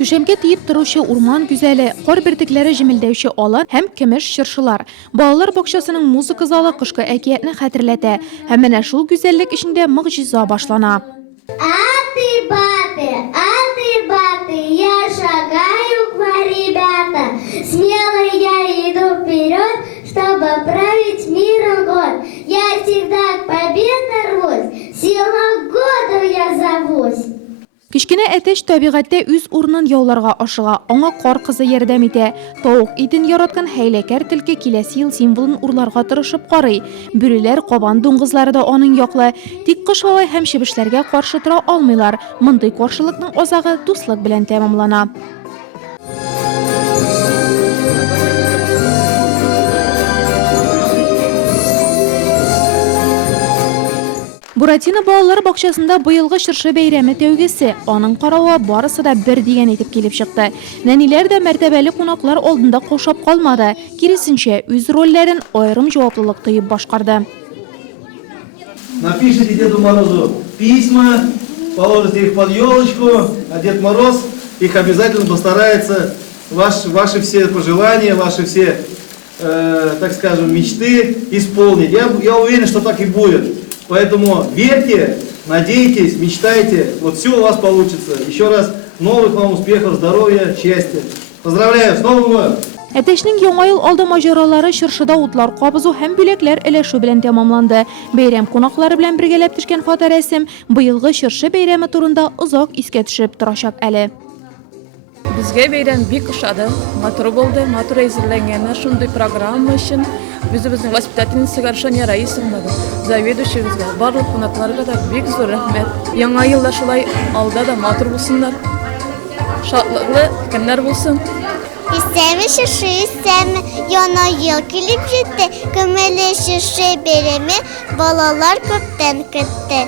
Түшәмгә тиеп торучы урман гүзәле, кар бөртекләре җемелдәүче алан һәм көмеш чыршылар. Балалар бакчасының музыка залы кышкы әкиятне хәтерләтә. Һәм менә шул гүзәллек эчендә могҗиза башлана. Аты-баты, я шагаю к вам, ребята. Смело я иду вперед, чтобы править миром год. Я всегда к победе рвусь, сила года я зовусь. Кичкенә әтәч табигатьтә үз урынын яуларга ашыга, аңа кар кызы ярдәм итә. Тавык итен яраткан хәйләкәр төлке киләсе ел символын урларга тырышып карый. Бүреләр, кабан дуңгызлары да аның яклы. Тик кыш һавай һәм чебешләргә каршы тора алмыйлар. Мондый каршылыкның азагы дуслык белән тәмамлана. Буратино балалар бакчасында быелгы чыршы бәйрәме тәүгесе. Аның каравы барысы да бер дигән итеп килеп чыкты. Нәниләр дә мәртәбәле кунаклар алдында кошап калмады. Киресенчә, үз рольләрен аерым җаваплылык тоеп башкарды. Напишите Деду Морозу письма, положите их под елочку, а Дед Мороз их обязательно постарается ваши все пожелания, ваши все, так скажем, мечты исполнить. Я уверен, что так и будет. Поэтому верьте, надейтесь, мечтайте, вот все у вас получится. Еще раз новых вам успехов, здоровья, счастья. Поздравляю, с Новым годом! Әтәшнең яңа ел алды маҗаралары чыршыда утлар кабызу һәм бүләкләр өләшү белән тәмамланды. Бәйрәм кунаклары белән бергәләп төшкән фоторәсем быелгы чыршы бәйрәме турында озак искә төшеп торачак әле. Безгә бәйрәм бик ошады, матур булды, матур әзерләнгәннәр шундый программа өчен. Безнең воспитательный соглашение Раисовнага, заведующийбезгә, барлык кунакларга да бик зур рәхмәт. Яңа елда шулай алда да матур булсыннар. Шатлыклы көннәр булсын. Исәме шышы, исәме яна ел килеп җитте. Көмеле шышы бәйрәме балалар күптән көтте.